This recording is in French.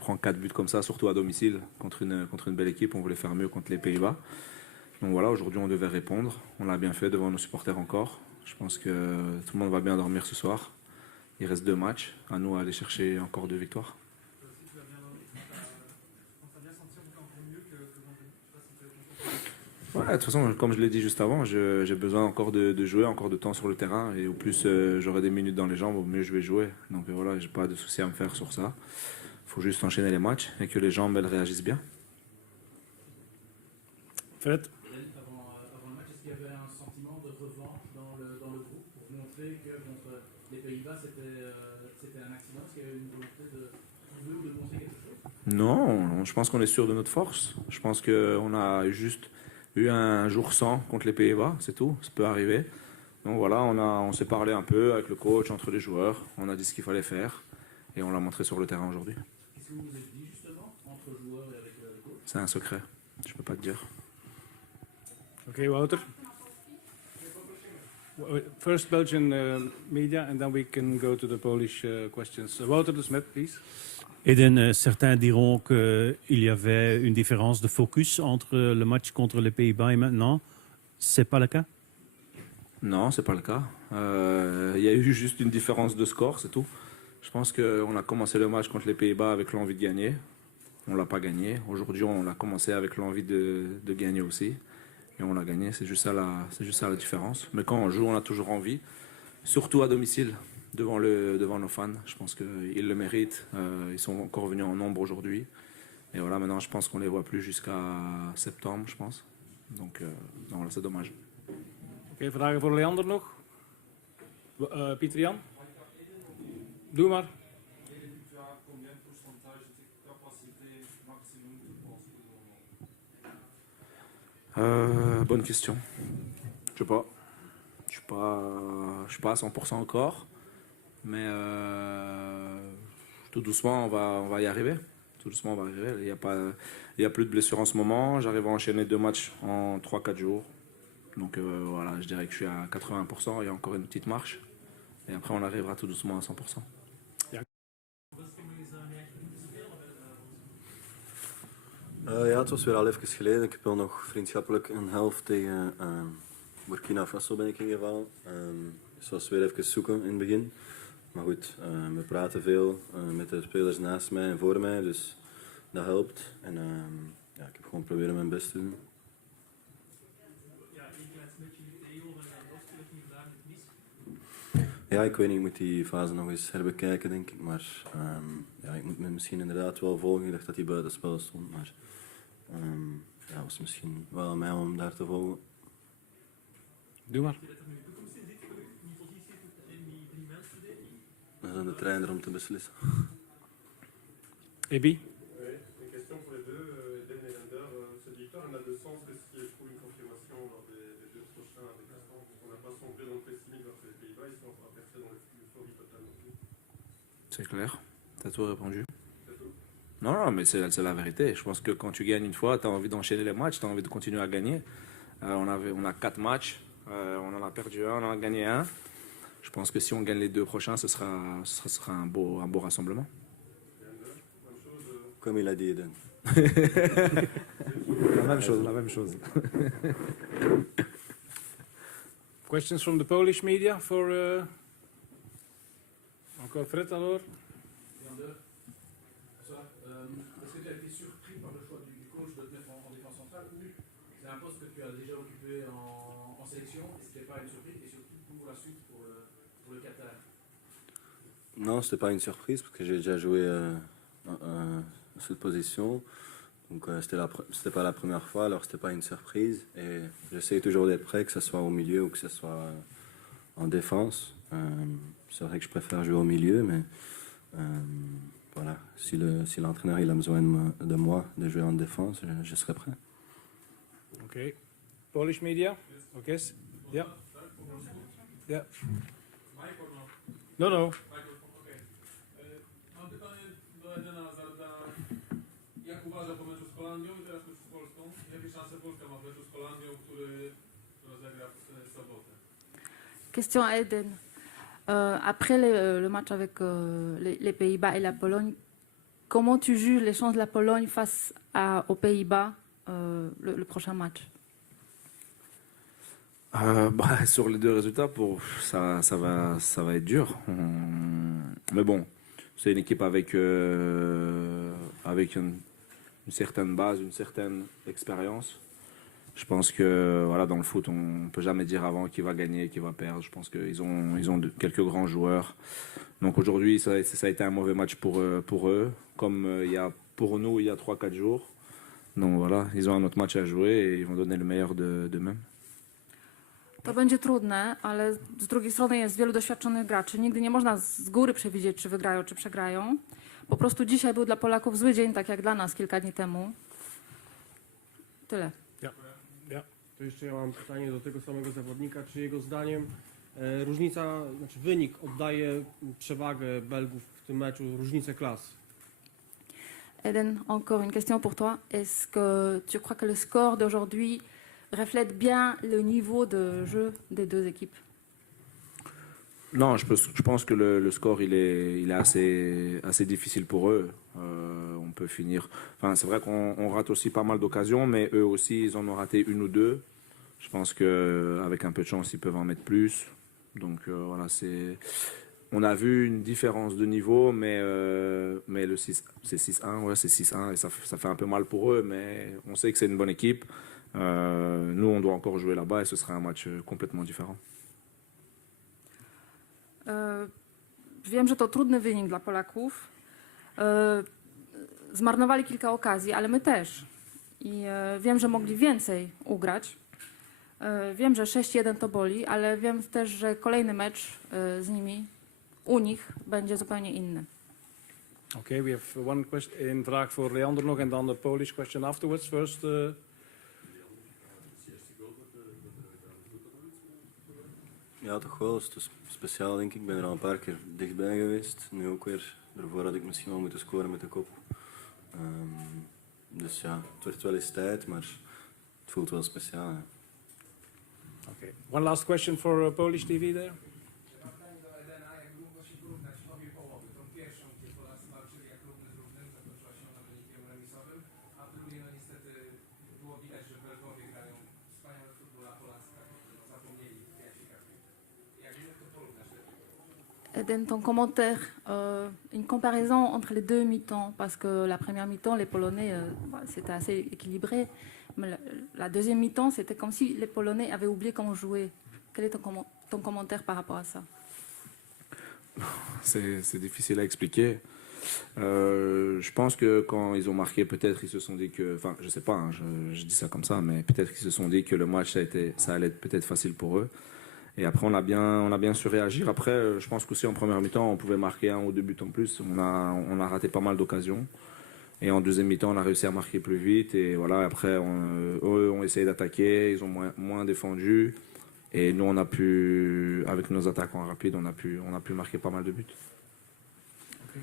prend 4 buts comme ça, surtout à domicile, contre une belle équipe. On voulait faire mieux contre les Pays-Bas. Donc voilà, aujourd'hui, on devait répondre. On l'a bien fait devant nos supporters encore. Je pense que tout le monde va bien dormir ce soir. Il reste 2 matchs. À nous à aller chercher encore 2 victoires. Ouais, de toute façon, comme je l'ai dit juste avant, j'ai besoin encore de jouer, encore de temps sur le terrain. Et au plus j'aurai des minutes dans les jambes, au mieux je vais jouer. Donc voilà, j'ai pas de souci à me faire sur ça. Il faut juste enchaîner les matchs et que les jambes elles réagissent bien. Fred? Avant le match, est-ce qu'il y avait un sentiment de revanche dans le groupe pour montrer que contre les Pays-Bas c'était un accident? Est-ce qu'il y avait une volonté de montrer quelque chose? Non, je pense qu'on est sûr de notre force. Je pense qu'on a juste eu un jour sans contre les Pays-Bas, c'est tout, ça peut arriver. Donc voilà, on s'est parlé un peu avec le coach, entre les joueurs, on a dit ce qu'il fallait faire et on l'a montré sur le terrain aujourd'hui. Qu'est-ce que vous vous êtes dit justement entre joueurs et avec le coach? C'est un secret, je peux pas te dire. Okay, Wouter. First Belgian media, and then we can go to the Polish questions. Wouter de Smet, please. Eden, certains diront qu'il y avait une différence de focus entre le match contre les Pays-Bas et maintenant. C'est pas le cas? Non, c'est pas le cas. Il y a eu juste une différence de score, c'est tout. Je pense qu'on a commencé le match contre les Pays-Bas avec l'envie de gagner. On l'a pas gagné. Aujourd'hui, on a commencé avec l'envie de gagner aussi. Et on l'a gagné, c'est juste ça la différence. Mais quand on joue, on a toujours envie, surtout à domicile, devant nos fans. Je pense qu'ils le méritent. Ils sont encore venus en nombre aujourd'hui. Et voilà, maintenant, je pense qu'on les voit plus jusqu'à septembre, je pense. Donc, voilà, c'est dommage. Oké, vragen voor Leander nog? Pieter Jan? Doe maar. Bonne question. Je sais pas. Je suis pas à 100% encore, mais tout doucement on va y arriver. Tout doucement on va y arriver. Il y a plus de blessures en ce moment. J'arrive à enchaîner 2 matchs en 3-4 jours. Donc voilà, je dirais que je suis à 80%. Il y a encore une petite marche. Et après on arrivera tout doucement à 100%. Ja, het was weer al even geleden. Ik heb wel nog vriendschappelijk een helft tegen Burkina Faso ben ik ingevallen. Dus het was weer even zoeken in het begin. Maar goed, we praten veel met de spelers naast mij en voor mij, dus dat helpt. En ja, ik heb gewoon proberen mijn best te doen. Ja, ik weet niet, ik moet die fase nog eens herbekijken, denk ik. Maar ja, ik moet me misschien inderdaad wel volgen. Ik dacht dat hij buitenspel stond, maar ja, het was misschien wel aan mij om daar te volgen. Doe maar. Dat is aan de trainer om te beslissen. Ebi? Une question pour les deux, Eden et Lander. Cette victoire, elle a de sens que si elle trouve une confirmation lors des 2 prochains déplacements, parce qu'on n'a pas sombré dans le pessimisme vers les Pays-Bas, ici on sera percé dans l'euphorie totale. C'est clair. T'as tout répondu. Non, non, mais c'est la vérité. Je pense que quand tu gagnes une fois, tu as envie d'enchaîner les matchs, tu as envie de continuer à gagner. On a 4 matchs, on en a perdu un, on en a gagné un. Je pense que si on gagne les 2 prochains, ce sera un beau rassemblement. Comme il a dit Eden. La même chose. Questions from the Polish media for encore Fred alors? Est-ce que tu as été surpris par le choix du coach de te mettre en défense centrale ou c'est un poste que tu as déjà occupé en sélection et ce n'était pas une surprise et surtout pour la suite pour le Qatar? Non, c'était pas une surprise parce que j'ai déjà joué à cette position. Donc c'était pas la première fois, alors c'était pas une surprise. Et j'essaie toujours d'être prêt, que ce soit au milieu ou que ce soit en défense. C'est vrai que je préfère jouer au milieu, mais voilà, si l'entraîneur il a besoin de moi de jouer en défense, je serai prêt. Okay. Polish media? Okay. Yeah. Yeah. No. Mam pytanie do Edena Hazarda. Jak uważa po meczu z Holandią i teraz meczu z Polską? Jakie szanse Polska ma w meczu z Holandią, który rozegra w sobotę? Question à Eden. Après le match avec les Pays-Bas et la Pologne, comment tu juges les chances de la Pologne face aux Pays-Bas le prochain match? Sur les deux résultats, ça va être dur. Mais bon, c'est une équipe avec une certaine base, une certaine expérience. Je pense que voilà, dans le foot, on ne peut jamais dire avant qui va gagner, qui va perdre. Je pense qu'ils ont quelques grands joueurs. Donc aujourd'hui, ça a été un mauvais match pour eux, comme pour nous il y a 3-4 jours. Donc voilà, ils ont un autre match à jouer et ils vont donner le meilleur d'eux-mêmes. To będzie trudne, ale z drugiej strony jest wielu doświadczonych graczy. Nigdy nie można z góry przewidzieć, czy wygrają, czy przegrają. Po prostu dzisiaj był dla Polaków zły dzień, tak jak dla nas kilka dni temu. Tyle. To jeszcze ja mam pytanie do tego samego zawodnika. Czy jego zdaniem wynik oddaje przewagę Belgów w tym meczu, różnicę klas? Eden, encore une question pour toi. Est-ce que tu crois que le score d'aujourd'hui reflète bien le niveau de jeu des deux équipes? Non, je pense que le score il est assez difficile pour eux. On peut finir. Enfin, c'est vrai qu'on rate aussi pas mal d'occasions, mais eux aussi ils en ont raté une ou deux. Je pense qu'avec un peu de chance ils peuvent en mettre plus. Donc voilà, on a vu une différence de niveau, mais c'est 6-1, ouais, c'est 6-1 et ça fait un peu mal pour eux, mais on sait que c'est une bonne équipe. Nous, on doit encore jouer là-bas et ce sera un match complètement différent. Wiem, że to trudny wynik dla Polaków. Zmarnowali kilka okazji, ale my też. I wiem, że mogli więcej ugrać. Wiem, że 6-1 to boli, ale wiem też, że kolejny mecz z nimi, u nich, będzie zupełnie inny. Okay, we have one question, vraag voor Leander nog en dan de Polish question afterwards. First, Ja, toch wel. Het is speciaal, denk ik. Ik ben er al een paar keer dichtbij geweest. Nu ook weer. Daarvoor had ik misschien wel moeten scoren met de kop. Dus ja, het wordt wel eens tijd, maar het voelt wel speciaal. Ja. okay. One last question for Polish TV there. Eden, ton commentaire, une comparaison entre les deux mi-temps, parce que la première mi-temps, les Polonais, c'était assez équilibré, mais la deuxième mi-temps, c'était comme si les Polonais avaient oublié comment jouer. Quel est ton commentaire par rapport à ça? C'est difficile à expliquer. Je pense que quand ils ont marqué, peut-être ils se sont dit que, enfin, je sais pas, hein, je dis ça comme ça, mais peut-être qu'ils se sont dit que le match ça allait être peut-être facile pour eux. Et après, on a bien su réagir. Après, je pense qu'aussi en première mi-temps, on pouvait marquer 1 ou 2 buts en plus. On a raté pas mal d'occasions. Et en deuxième mi-temps, on a réussi à marquer plus vite. Et voilà, après, eux ont essayé d'attaquer. Ils ont moins défendu. Et nous, avec nos attaquants rapides, on a pu marquer pas mal de buts. Okay.